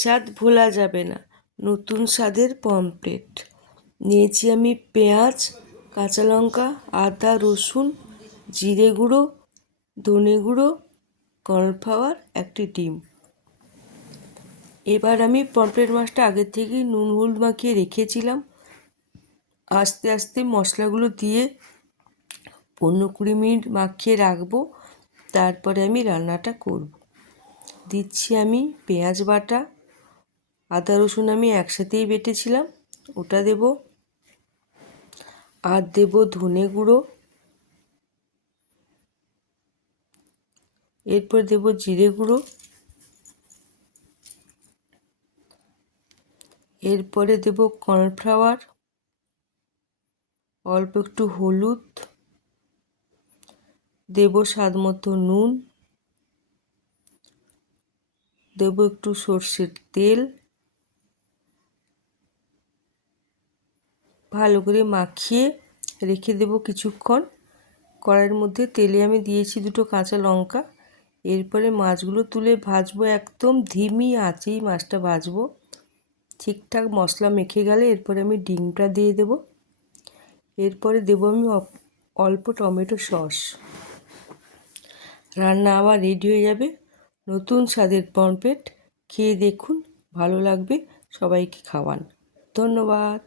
স্বাদ ভোলা যাবে না, নতুন স্বাদের পমফ্রেট। নিয়েছি আমি পেঁয়াজ, কাঁচা লঙ্কা, আদা, রসুন, জিরে গুঁড়ো, ধনে গুঁড়ো, কর্নফ্লাওয়ার, একটি ডিম। এবার আমি পমফ্রেট মাছটা আগের থেকেই নুন হলুদ মাখিয়ে রেখেছিলাম। আস্তে আস্তে মশলাগুলো দিয়ে 15-20 মিনিট মাখিয়ে রাখবো। তারপরে আমি রান্নাটা করব। দিচ্ছি আমি পেঁয়াজ বাটা, আদা রসুন আমি একসাথেই বেটেছিলাম, ওটা দেব। আর দেব ধনে গুঁড়ো, এরপর দেব জিরে গুঁড়ো, এরপরে দেব কর্নফ্লাওয়ার, অল্প একটু হলুদ, দেব স্বাদ মতো নুন, দেব একটু সর্ষের তেল। ভালো করে মাখিয়ে রেখে দেব কিছুক্ষণ। কড়াইয়ের মধ্যে তেলে আমি দিয়েছি 2টো কাঁচা লঙ্কা। এরপরে মাছগুলো তুলে ভাজবো, একদম ধিমি আঁচেই মাছটা ভাজবো। ঠিকঠাক মশলা মেখে গেলে এরপরে আমি ডিমটা দিয়ে দেব। এরপরে দেব আমি অল্প টমেটো সস। রান্না আবার রেডি হয়ে যাবে। নতুন স্বাদের পমফ্রেট খেয়ে দেখুন, ভালো লাগবে, সবাইকে খাওয়ান। ধন্যবাদ।